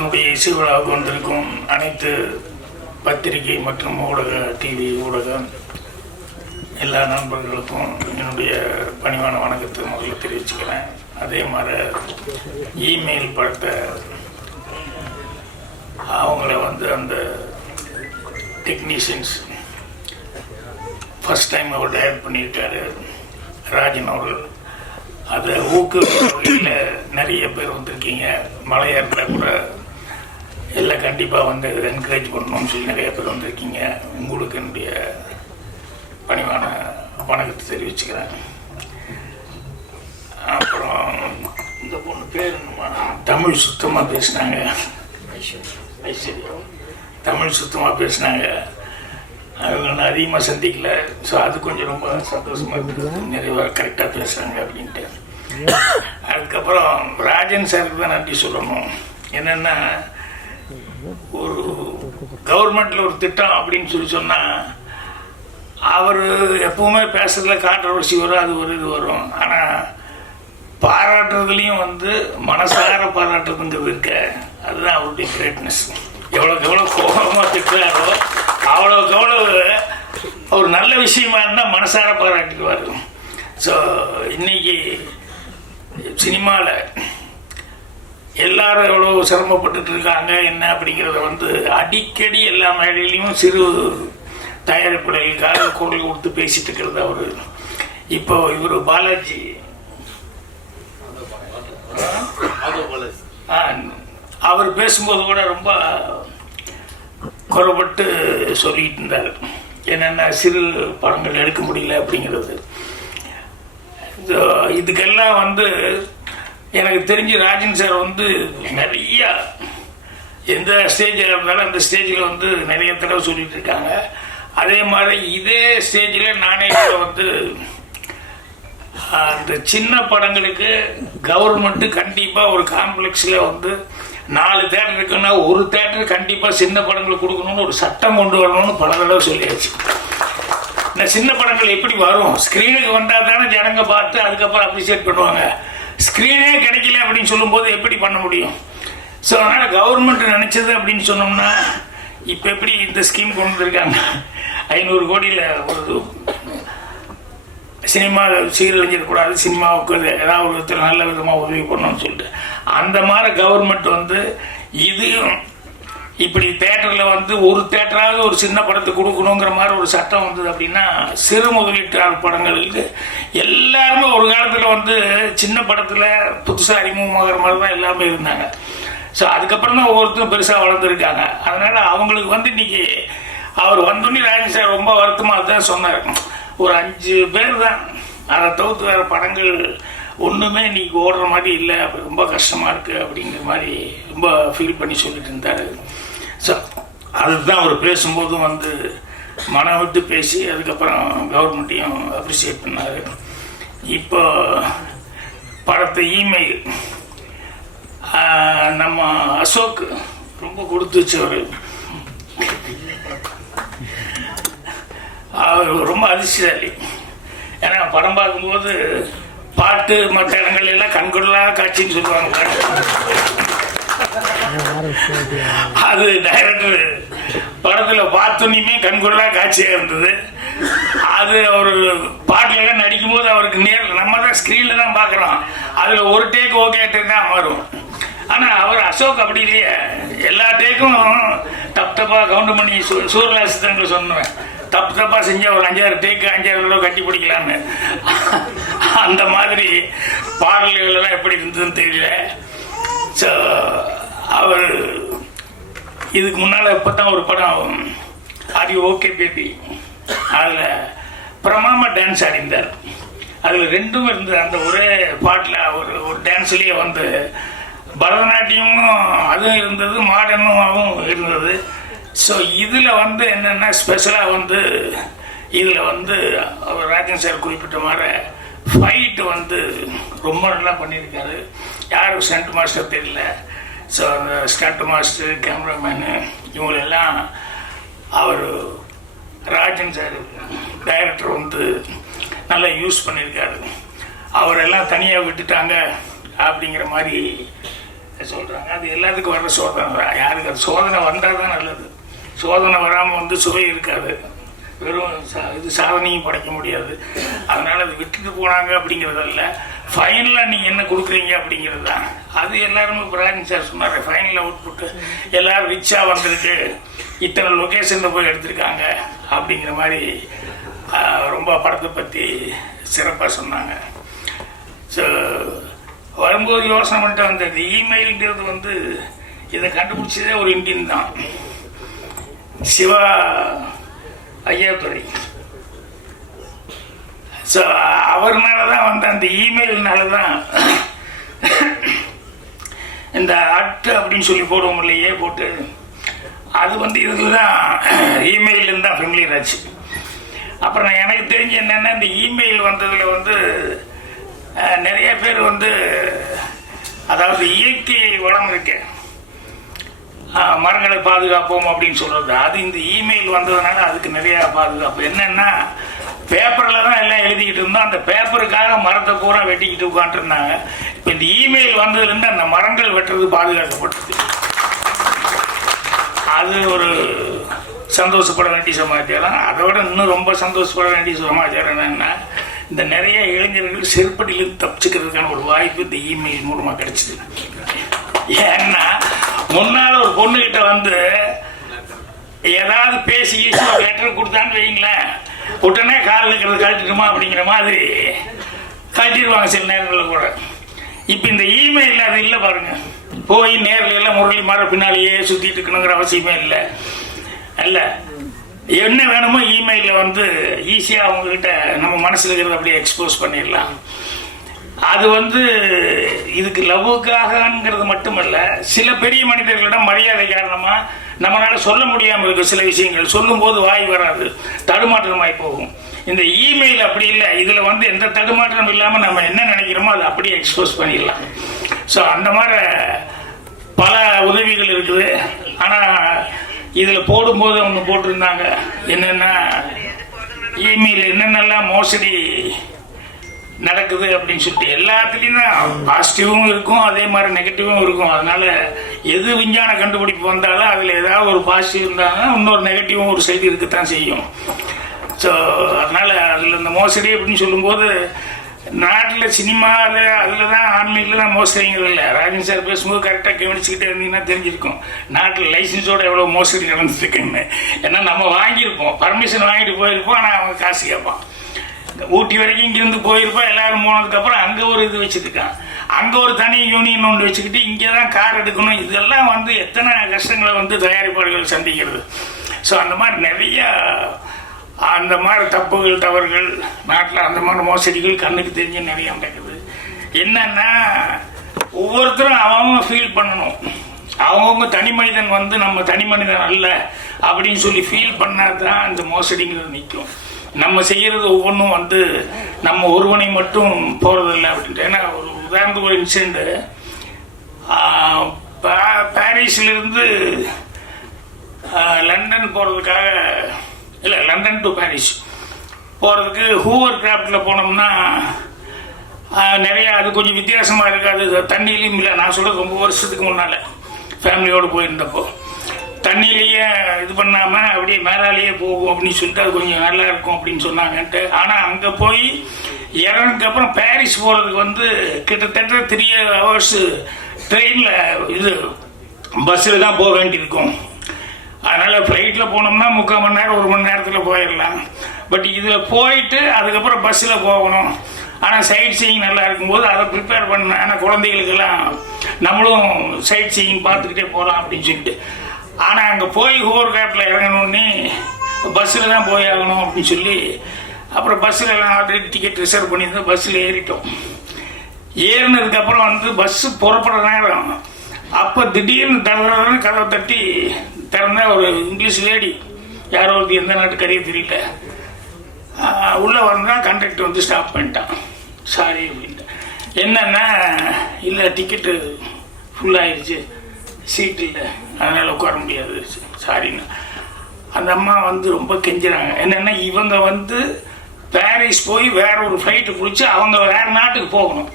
மாவட்டத்தினுடைய இசைவிழாவுக்கு வந்திருக்கும் அனைத்து பத்திரிகை மற்றும் ஊடக டிவி ஊடகம் எல்லா நண்பர்களுக்கும் என்னுடைய பணிவான வணக்கத்தை முதல்ல தெரிவிச்சுக்கிறேன் அதே மாதிரி இமெயில் படுத்த அவங்கள வந்து அந்த டெக்னீஷியன்ஸ் ஃபஸ்ட் டைம் அவர் டயர் பண்ணியிருக்காரு ராஜன் அவர்கள் அதை ஊக்குவிக்கிற நிறைய பேர் வந்திருக்கீங்க மலையாட்டில் கூட எல்லாம் கண்டிப்பாக வந்து என்கரேஜ் பண்ணணும்னு சொல்லி நிறைய பேர் வந்திருக்கீங்க உங்களுக்கு என்னுடைய பணிவான வணக்கத்தை தெரிவிச்சுக்கிறேன் அப்புறம் இந்த பொண்ணு பேர் தமிழ் சுத்தமாக பேசினாங்க தமிழ் சுத்தமாக பேசினாங்க அவங்க அதிகமாக சந்திக்கல ஸோ அது கொஞ்சம் ரொம்ப சந்தோஷமாக இருக்குது நிறைய கரெக்டாக பேசுகிறாங்க அப்படின்ட்டு அதுக்கப்புறம் ராஜன் சாருக்கு தான் நன்றி சொல்லணும் என்னென்னா கவர்மெண்ட்டில் ஒரு திட்டம் அப்படின்னு சொல்லி சொன்னால் அவர் எப்பவுமே பேசுறதுல கான்ட்ரவர்சி வரும் அது ஒரு இது வரும் ஆனால் பாராட்டுறதுலையும் வந்து மனசார பாராட்டுறதுங்கிறது இருக்க அதுதான் அவருடைய கிரேட்னஸ் எவ்வளோக்கு எவ்வளவு கோபமாக திட்டுறாரோ அவ்வளோ எவ்வளவு அவர் நல்ல விஷயமா இருந்தால் மனசார பாராட்டிடுவார் ஸோ இன்னைக்கு சினிமாவில் எல்லாரும் எவ்வளோ சிரமப்பட்டுட்டு இருக்காங்க என்ன அப்படிங்கிறத வந்து அடிக்கடி எல்லா மேடையிலையும் சிறு தயாரிப்புகளுக்காக குரல் கொடுத்து பேசிட்டு இருக்கிறது அவர் இப்போ இவர் பாலாஜி அவர் பேசும்போது கூட ரொம்ப குறைபட்டு சொல்லிட்டு இருந்தார் என்னென்ன சிறு படங்கள் எடுக்க முடியல அப்படிங்கிறது இதுக்கெல்லாம் வந்து எனக்கு தெரிஞ்சு ராஜன் சார் வந்து நிறைய எந்த ஸ்டேஜில் இருந்தாலும் அந்த ஸ்டேஜில் வந்து நிறைய தடவை சொல்லிட்டு இருக்காங்க அதே மாதிரி இதே ஸ்டேஜில் நானே வந்து அந்த சின்ன படங்களுக்கு கவர்மெண்ட்டு கண்டிப்பாக ஒரு காம்ப்ளெக்ஸில் வந்து நாலு தேட்டர் இருக்குன்னா ஒரு தேட்டர் கண்டிப்பாக சின்ன படங்களை கொடுக்கணும்னு ஒரு சட்டம் கொண்டு வரணும்னு பல தடவை சொல்லியாச்சு இந்த சின்ன படங்கள் எப்படி வரும் ஸ்க்ரீனுக்கு வந்தால் தானே ஜனங்க பார்த்து அதுக்கப்புறம் அப்ரிசியேட் பண்ணுவாங்க ஸ்க்ரீனே கிடைக்கல அப்படின்னு சொல்லும்போது எப்படி பண்ண முடியும் ஸோ அதனால் கவர்மெண்ட் நினச்சது அப்படின்னு சொன்னோம்னா இப்போ எப்படி இந்த ஸ்கீம் கொண்டு வந்திருக்காங்க ஐநூறு கோடியில் ஒரு சினிமா சீரழிஞ்சிடக்கூடாது சினிமாவுக்கு ஏதாவது ஒரு நல்ல விதமாக உதவி பண்ணணும்னு சொல்லிட்டு அந்த மாதிரி கவர்மெண்ட் வந்து இதையும் இப்படி தேட்டரில் வந்து ஒரு தேட்டராவது ஒரு சின்ன படத்தை கொடுக்கணுங்கிற மாதிரி ஒரு சட்டம் வந்தது அப்படின்னா சிறு முதலீட்டு படங்களுக்கு எல்லாருமே ஒரு காலத்தில் வந்து சின்ன படத்தில் புதுசாக அறிமுகமாகிற மாதிரி தான் எல்லாமே இருந்தாங்க ஸோ அதுக்கப்புறம் தான் ஒவ்வொருத்தரும் பெருசாக வளர்ந்துருக்காங்க அதனால் அவங்களுக்கு வந்து இன்னைக்கு அவர் வந்தோடனே ராஜன் சார் ரொம்ப வருத்தமாக தான் சொன்னார் ஒரு அஞ்சு பேர் தான் அதை தவிர்த்து வேறு படங்கள் ஒன்றுமே இன்றைக்கி ஓடுற மாதிரி இல்லை ரொம்ப கஷ்டமாக இருக்குது அப்படிங்கிற மாதிரி ரொம்ப ஃபீல் பண்ணி சொல்லிட்டு இருந்தார் ஸோ அதுதான் அவர் பேசும்போது வந்து மனம் விட்டு பேசி அதுக்கப்புறம் கவர்மெண்ட்டையும் அப்ரிஷியேட் பண்ணார் இப்போ படத்தை இமெயில் நம்ம அசோக் ரொம்ப கொடுத்து வச்சவர் அவர் ரொம்ப அதிர்ஷ்டசாலி ஏன்னா படம் பார்க்கும்போது பாட்டு மற்ற இடங்கள் எல்லாம் கண்கொள்ளா காட்சின்னு சொல்லுவாங்க அது டைரக்டர் படத்தில் பார்த்தோன்னே கண்கொள்ளா காட்சியாக இருந்தது அது அவர் நடிக்கும் நடிக்கும்போது அவருக்கு நேர் நம்ம தான் ஸ்க்ரீனில் தான் பார்க்குறோம் அதில் ஒரு டேக் ஓகே தான் மாறும் ஆனால் அவர் அசோக் அப்படி இல்லையே எல்லா டேக்கும் தப்பு தப்பாக கவுண்ட் பண்ணி சூ சூரியலாசித்தங்கள் சொன்னேன் தப்பு தப்பாக செஞ்சால் ஒரு அஞ்சாறு டேக்கு அஞ்சாறு கிலோ கட்டி பிடிக்கலான்னு அந்த மாதிரி எல்லாம் எப்படி இருந்ததுன்னு தெரியல ஸோ அவர் இதுக்கு முன்னால் இப்போ தான் ஒரு படம் ஆர் யூ ஓகே பேபி அதில் பிரமாம டான்ஸ் ஆடிந்தார் அதில் ரெண்டும் இருந்தது அந்த ஒரே பாட்டில் ஒரு ஒரு டான்ஸ்லேயே வந்து பரதநாட்டியமும் அதுவும் இருந்தது மாடர்னும் இருந்தது ஸோ இதில் வந்து என்னென்னா ஸ்பெஷலாக வந்து இதில் வந்து அவர் ராஜன் சார் குறிப்பிட்ட மாதிரி ஃபைட்டு வந்து ரொம்ப நல்லா பண்ணியிருக்காரு யாரும் சென்ட் மாஸ்டர் தெரியல ஸோ அந்த ஸ்கட் மாஸ்டர் கேமராமேனு இவங்களெல்லாம் அவர் ராஜன் சார் டைரக்டர் வந்து நல்லா யூஸ் பண்ணியிருக்காரு அவரெல்லாம் தனியாக விட்டுட்டாங்க அப்படிங்கிற மாதிரி சொல்கிறாங்க அது எல்லாத்துக்கும் வர்ற சோதனை தான் யாருக்கு அது சோதனை வந்தால் தான் நல்லது சோதனை வராமல் வந்து சுவை இருக்காது வெறும் சா இது சாதனையும் படைக்க முடியாது அதனால் அது விட்டுட்டு போனாங்க அப்படிங்கிறதல்ல ஃபைனலாக நீங்கள் என்ன கொடுக்குறீங்க அப்படிங்கிறது தான் அது எல்லாருமே பிராணி சார் சொன்னார் ஃபைனல் அவுட்புட்டு எல்லோரும் ரிச்சாக வந்திருக்கு இத்தனை லொக்கேஷனில் போய் எடுத்திருக்காங்க அப்படிங்கிற மாதிரி ரொம்ப படத்தை பற்றி சிறப்பாக சொன்னாங்க ஸோ வரும்போது யோசனை பண்ணிட்டு வந்தது இமெயில்ங்கிறது வந்து இதை கண்டுபிடிச்சதே ஒரு இண்டியன் தான் சிவா ஐயா துறை ஸோ அவர்னால தான் வந்த அந்த இமெயில்னால தான் இந்த அட் அப்படின்னு சொல்லி போடுவோம் இல்லையே போட்டு அது வந்து இதில் தான் இமெயிலேருந்து தான் ஃபெமிலியர் ஆச்சு அப்புறம் நான் எனக்கு தெரிஞ்சு என்னென்னா இந்த இமெயில் வந்ததில் வந்து நிறைய பேர் வந்து அதாவது இயற்கை வளம் இருக்கு மரங்களை பாதுகாப்போம் அப்படின்னு சொல்கிறது அது இந்த இமெயில் வந்ததுனால அதுக்கு நிறையா பாதுகாப்பு என்னென்னா பேப்பரில் தான் எல்லாம் எழுதிக்கிட்டு இருந்தோம் அந்த பேப்பருக்காக மரத்தை பூரா வெட்டிக்கிட்டு உட்காந்துருந்தாங்க இப்போ இந்த இமெயில் வந்ததுலேருந்து அந்த மரங்கள் வெட்டுறது பாதுகாக்கப்பட்டது அது ஒரு சந்தோஷப்பட வேண்டிய சமாச்சாரம் அதை விட இன்னும் ரொம்ப சந்தோஷப்பட வேண்டிய சமாச்சாரம் என்னென்னா இந்த நிறைய இளைஞர்கள் செருப்படியிலிருந்து தப்பிச்சுக்கிறதுக்கான ஒரு வாய்ப்பு இந்த இமெயில் மூலமாக கிடைச்சிது ஏன்னா முன்னால் ஒரு பொண்ணுக்கிட்ட வந்து ஏதாவது பேசி லெட்டர் கொடுத்தான்னு வைங்களேன் உடனே காலில் நிற்கிறது காட்டிடுமா அப்படிங்கிற மாதிரி காட்டிடுவாங்க சில நேரங்களில் கூட இப்போ இந்த இமெயில் அது இல்லை பாருங்க போய் நேரில் எல்லாம் முரளி மாற பின்னாலேயே சுற்றிட்டு இருக்கணுங்கிற அவசியமே இல்லை அல்ல என்ன வேணுமோ இமெயிலில் வந்து ஈஸியாக அவங்கக்கிட்ட நம்ம மனசில் இருக்கிறத அப்படியே எக்ஸ்போஸ் பண்ணிடலாம் அது வந்து இதுக்கு லவ்வுக்காகங்கிறது மட்டுமல்ல சில பெரிய மனிதர்களிடம் மரியாதை காரணமாக நம்மளால் சொல்ல முடியாமல் இருக்கு சில விஷயங்கள் சொல்லும்போது வாய் வராது தடுமாற்றமாய் போகும் இந்த இமெயில் அப்படி இல்லை இதில் வந்து எந்த தடுமாற்றம் இல்லாமல் நம்ம என்ன நினைக்கிறோமோ அதை அப்படியே எக்ஸ்போஸ் பண்ணிடலாம் ஸோ அந்த மாதிரி பல உதவிகள் இருக்குது ஆனால் இதில் போடும்போது அவங்க போட்டிருந்தாங்க என்னென்னா இமெயில் என்னென்னலாம் மோசடி நடக்குது அப்படின்னு சொல்லிட்டு எல்லாத்துலேயும் தான் பாசிட்டிவும் இருக்கும் அதே மாதிரி நெகட்டிவும் இருக்கும் அதனால எது விஞ்ஞான கண்டுபிடிப்பு வந்தாலும் அதில் ஏதாவது ஒரு பாசிட்டிவ் இருந்தாலும் இன்னொரு நெகட்டிவும் ஒரு சைடு இருக்கத்தான் செய்யும் ஸோ அதனால் அதில் இந்த மோசடி அப்படின்னு சொல்லும்போது நாட்டில் சினிமாவில் அதில் தான் ஆன்லைனில் தான் மோசடிங்கிறது இல்லை ராஜன் சார் பேசும்போது கரெக்டாக கவனிச்சுக்கிட்டே இருந்தீங்கன்னா தெரிஞ்சிருக்கும் நாட்டில் லைசன்ஸோடு எவ்வளோ மோசடி நடந்துருக்குன்னு ஏன்னா நம்ம வாங்கியிருப்போம் பர்மிஷன் வாங்கிட்டு போயிருப்போம் ஆனால் அவங்க காசு கேட்பான் ஊட்டி வரைக்கும் இங்கேருந்து போயிருப்பான் எல்லாரும் போனதுக்கப்புறம் அங்கே ஒரு இது வச்சுருக்கான் அங்கே ஒரு தனி யூனியன் ஒன்று வச்சுக்கிட்டு இங்கே தான் கார் எடுக்கணும் இதெல்லாம் வந்து எத்தனை கஷ்டங்களை வந்து தயாரிப்பாளர்கள் சந்திக்கிறது ஸோ அந்த மாதிரி நிறையா அந்த மாதிரி தப்புகள் தவறுகள் நாட்டில் அந்த மாதிரி மோசடிகள் கண்ணுக்கு தெரிஞ்சு நிறையா நடக்குது என்னன்னா ஒவ்வொருத்தரும் அவங்க ஃபீல் பண்ணணும் அவங்கவுங்க தனி மனிதன் வந்து நம்ம தனி மனிதன் அல்ல அப்படின்னு சொல்லி ஃபீல் பண்ணால் தான் அந்த மோசடிங்கிறது நிற்கும் நம்ம செய்கிறது ஒவ்வொன்றும் வந்து நம்ம ஒருவனை மட்டும் போகிறதில்ல அப்படின்ட்டு ஏன்னா ஒரு உதாரணத்துக்கு ஒரு இன்சிடண்ட் பாரிஸ்லேருந்து லண்டன் போகிறதுக்காக இல்லை லண்டன் டு பாரிஸ் போகிறதுக்கு ஹூவர் கிராஃப்டில் போனோம்னா நிறையா அது கொஞ்சம் வித்தியாசமாக இருக்காது தண்ணியிலையும் இல்லை நான் சொல்கிறது ரொம்ப வருஷத்துக்கு முன்னால் ஃபேமிலியோடு போயிருந்தப்போ தண்ணியிலேயே இது பண்ணாமல் அப்படியே மேலாலேயே போகும் அப்படின்னு சொல்லிட்டு அது கொஞ்சம் நல்லா இருக்கும் அப்படின்னு சொன்னாங்கன்ட்டு ஆனால் அங்கே போய் இறங்கினதுக்கு அப்புறம் பாரிஸ் போகிறதுக்கு வந்து கிட்டத்தட்ட த்ரீ ஹவர்ஸ் ட்ரெயினில் இது பஸ்ஸில் தான் போக வேண்டியிருக்கும் அதனால் ஃப்ளைட்டில் போனோம்னா முக்கால் மணி நேரம் ஒரு மணி நேரத்தில் போயிடலாம் பட் இதில் போயிட்டு அதுக்கப்புறம் பஸ்ஸில் போகணும் ஆனால் சைட் சீயிங் நல்லா இருக்கும்போது அதை ப்ரிப்பேர் பண்ண ஆனால் குழந்தைகளுக்கெல்லாம் நம்மளும் சைட் சீயிங் பார்த்துக்கிட்டே போகலாம் அப்படின்னு சொல்லிட்டு ஆனால் அங்கே போய் ஓவர் கேப்பில் இறங்கணுன்னே பஸ்ஸில் தான் போய் ஆகணும் அப்படின்னு சொல்லி அப்புறம் பஸ்ஸில் எல்லாம் ஆல்ரெடி டிக்கெட் ரிசர்வ் பண்ணியிருந்தோம் பஸ்ஸில் ஏறிட்டோம் ஏறினதுக்கப்புறம் வந்து பஸ்ஸு புறப்படுற நேரம் அப்போ திடீர்னு தரன்னு கதவை தட்டி திறந்த ஒரு இங்கிலீஷ் லேடி யாரோ ஒரு எந்த நாட்டுக்காரியும் தெரியல உள்ளே வந்தால் கண்டக்டர் வந்து ஸ்டாப் பண்ணிட்டான் சாரி அப்படின்ட்டு என்னென்னா இல்லை டிக்கெட்டு ஃபுல்லாகிடுச்சு சீட் இல்லை அதனால் உட்கார முடியாது சாரின்னு அந்த அம்மா வந்து ரொம்ப கெஞ்சுறாங்க என்னென்னா இவங்க வந்து பாரிஸ் போய் வேற ஒரு ஃப்ளைட்டு பிடிச்சி அவங்க வேற நாட்டுக்கு போகணும்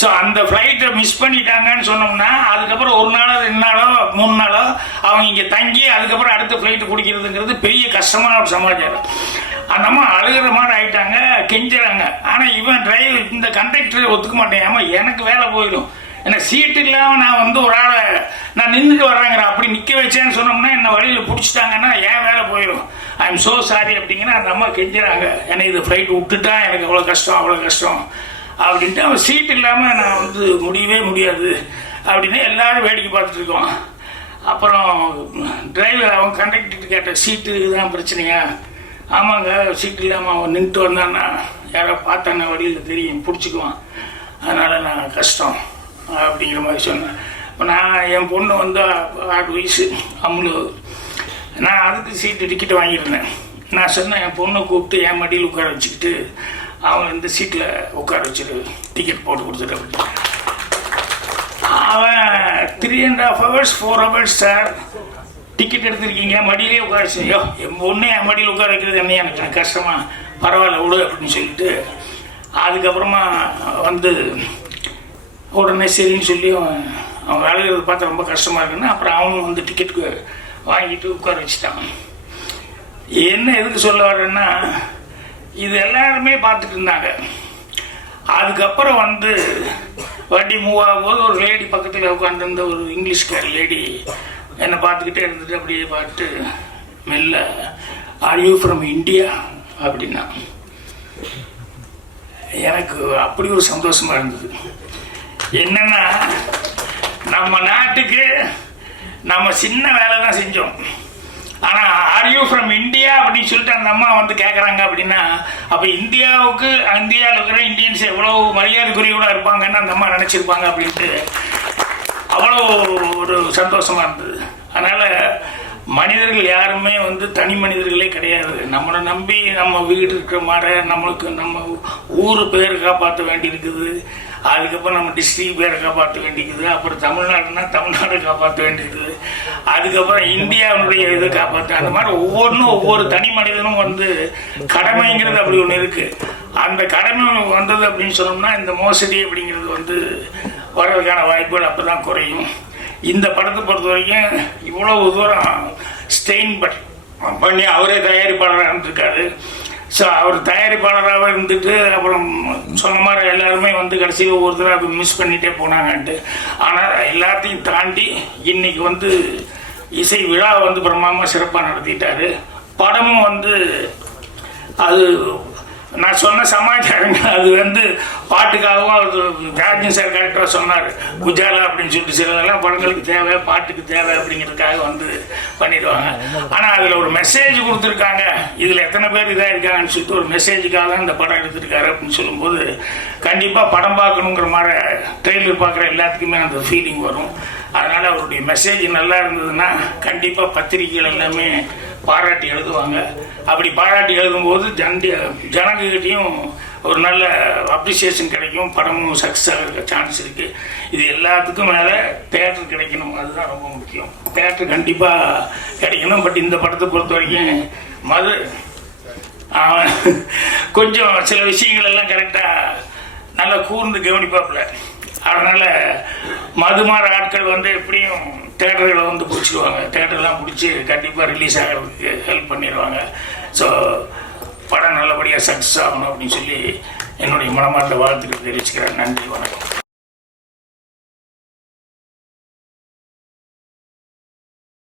ஸோ அந்த ஃப்ளைட்டை மிஸ் பண்ணிட்டாங்கன்னு சொன்னோம்னா அதுக்கப்புறம் ஒரு நாளோ ரெண்டு நாளோ மூணு நாளோ அவங்க இங்கே தங்கி அதுக்கப்புறம் அடுத்த ஃப்ளைட்டு பிடிக்கிறதுங்கிறது பெரிய கஷ்டமான ஒரு சமாச்சாரம் அந்த அம்மா அழுகிற மாதிரி ஆயிட்டாங்க கெஞ்சுறாங்க ஆனால் இவன் டிரைவர் இந்த கண்டக்டர் ஒத்துக்க மாட்டேன் ஆமாம் எனக்கு வேலை போயிடும் எனக்கு சீட்டு இல்லாமல் நான் வந்து ஒரு ஆளை நான் நின்றுட்டு வர்றாங்கிற அப்படி நிற்க வச்சேன்னு சொன்னோம்னா என்னை வழியில் பிடிச்சிட்டாங்கன்னா ஏன் வேலை போயிடும் ஐ எம் ஸோ சாரி அப்படிங்கிற அந்த அம்மா கெஞ்சுறாங்க ஏன்னா இது ஃப்ளைட் விட்டுட்டா எனக்கு அவ்வளோ கஷ்டம் அவ்வளோ கஷ்டம் அப்படின்ட்டு அவன் சீட் இல்லாமல் நான் வந்து முடியவே முடியாது அப்படின்னு எல்லோரும் வேடிக்கை பார்த்துட்ருக்கோம் அப்புறம் டிரைவர் அவன் கண்டக்டர்கிட்ட கேட்ட சீட்டு இதுதான் பிரச்சனையா ஆமாங்க சீட் இல்லாமல் அவன் நின்றுட்டு வந்தான்னா யாரோ பார்த்தானே வழியில் தெரியும் பிடிச்சிக்குவான் அதனால் நான் கஷ்டம் அப்படிங்கிற மாதிரி சொன்னேன் இப்போ நான் என் பொண்ணு வந்து ஆறு வயசு அம்முலு நான் அதுக்கு சீட்டு டிக்கெட் வாங்கியிருந்தேன் நான் சொன்னேன் என் பொண்ணை கூப்பிட்டு என் மடியில் உட்கார வச்சுக்கிட்டு அவன் இந்த சீட்டில் உட்கார வச்சுரு டிக்கெட் போட்டு கொடுத்துரு அவன் three and half hours four hours sir ticket எடுத்திருக்கீங்க மடியிலே உட்கார ஐயோ என் பொண்ணு என் மடியில் உட்கார வைக்கிறது என்ன எனக்கு கஷ்டமாக பரவாயில்ல விடு அப்படின்னு சொல்லிட்டு அதுக்கப்புறமா வந்து உடனே சரின்னு சொல்லி அவன் அவன் பார்த்து ரொம்ப கஷ்டமாக இருக்குன்னு அப்புறம் அவனும் வந்து டிக்கெட்டுக்கு வாங்கிட்டு உட்கார வச்சுட்டான் என்ன எதுக்கு சொல்ல வரேன்னா இது எல்லாருமே பார்த்துட்டு இருந்தாங்க அதுக்கப்புறம் வந்து வண்டி மூவ் ஆகும்போது ஒரு லேடி பக்கத்தில் உட்காந்துருந்த ஒரு இங்கிலீஷ்கார லேடி என்னை பார்த்துக்கிட்டே இருந்துட்டு அப்படியே பார்த்து மெல்ல ஆர் யூ ஃப்ரம் இந்தியா அப்படின்னா எனக்கு அப்படி ஒரு சந்தோஷமாக இருந்தது என்னன்னா நம்ம நாட்டுக்கு நம்ம சின்ன வேலை தான் செஞ்சோம் ஆனால் ஆர் யூ ஃப்ரம் இந்தியா அப்படின்னு சொல்லிட்டு அந்த அம்மா வந்து கேட்குறாங்க அப்படின்னா அப்போ இந்தியாவுக்கு இந்தியாவில் இருக்கிற இந்தியன்ஸ் எவ்வளோ மரியாதைக்குரியவடாக இருப்பாங்கன்னு அந்த அம்மா நினச்சிருப்பாங்க அப்படின்ட்டு அவ்வளோ ஒரு சந்தோஷமாக இருந்தது அதனால் மனிதர்கள் யாருமே வந்து தனி மனிதர்களே கிடையாது நம்மளை நம்பி நம்ம வீடு இருக்கிற மாதிரி நம்மளுக்கு நம்ம ஊர் பேர் காப்பாற்ற வேண்டியிருக்குது அதுக்கப்புறம் நம்ம டிஸ்ட்ரிக் பேரை காப்பாற்ற வேண்டியிருக்குது அப்புறம் தமிழ்நாடுனா தமிழ்நாடு காப்பாற்ற வேண்டியிருக்குது அதுக்கப்புறம் இந்தியாவுடைய இதை காப்பாற்ற அந்த மாதிரி ஒவ்வொன்றும் ஒவ்வொரு தனி மனிதனும் வந்து கடமைங்கிறது அப்படி ஒன்று இருக்குது அந்த கடமை வந்தது அப்படின்னு சொன்னோம்னா இந்த மோசடி அப்படிங்கிறது வந்து வர்றதுக்கான வாய்ப்புகள் அப்போ தான் குறையும் இந்த படத்தை பொறுத்த வரைக்கும் இவ்வளவு தூரம் ஸ்டெயின் பண்ணி அவரே தயாரிப்பாளராக இருந்திருக்காரு ஸோ அவர் தயாரிப்பாளராக இருந்துட்டு அப்புறம் சொன்ன மாதிரி எல்லாருமே வந்து கடைசியில் ஒவ்வொருத்தரும் அது மிஸ் பண்ணிகிட்டே போனாங்கன்ட்டு ஆனால் எல்லாத்தையும் தாண்டி இன்னைக்கு வந்து இசை விழா வந்து பிரமாமா சிறப்பாக நடத்திட்டாரு படமும் வந்து அது நான் சொன்ன சமாச்சாரங்க அது வந்து பாட்டுக்காகவும் அது ராஜன் சார் கரெக்டராக சொன்னார் குஜாலா அப்படின்னு சொல்லிட்டு சிலதெல்லாம் படங்களுக்கு தேவை பாட்டுக்கு தேவை அப்படிங்கிறதுக்காக வந்து பண்ணிடுவாங்க ஆனால் அதில் ஒரு மெசேஜ் கொடுத்துருக்காங்க இதில் எத்தனை பேர் இதாக இருக்காங்கன்னு சொல்லிட்டு ஒரு மெசேஜுக்காக தான் இந்த படம் எடுத்திருக்காரு அப்படின்னு சொல்லும்போது கண்டிப்பாக படம் பார்க்கணுங்கிற மாதிரி ட்ரெயிலர் பார்க்குற எல்லாத்துக்குமே அந்த ஃபீலிங் வரும் அதனால் அவருடைய மெசேஜ் நல்லா இருந்ததுன்னா கண்டிப்பாக பத்திரிகைகள் எல்லாமே பாராட்டி எழுதுவாங்க அப்படி பாராட்டி எழுதும்போது ஜண்டி ஜனங்ககிட்டையும் ஒரு நல்ல அப்ரிசியேஷன் கிடைக்கும் படமும் சக்ஸஸ் ஆகிற சான்ஸ் இருக்குது இது எல்லாத்துக்கும் மேலே தேட்டர் கிடைக்கணும் அதுதான் ரொம்ப முக்கியம் தேட்டர் கண்டிப்பாக கிடைக்கணும் பட் இந்த படத்தை பொறுத்த வரைக்கும் மது அவன் கொஞ்சம் சில விஷயங்கள் எல்லாம் கரெக்டாக நல்லா கூர்ந்து கவனிப்பாப்புல அதனால் மதுமார ஆட்கள் வந்து எப்படியும் தேட்டர்களை வந்து பிடிச்சிடுவாங்க தேட்டர்லாம் பிடிச்சி கண்டிப்பாக ரிலீஸ் ஆகிறதுக்கு ஹெல்ப் பண்ணிடுவாங்க ஸோ படம் நல்லபடியாக சக்ஸஸ் ஆகணும் அப்படின்னு சொல்லி என்னுடைய மனமார்ந்த வாழ்த்துக்கள் தெரிவிச்சுக்கிறேன் நன்றி வணக்கம்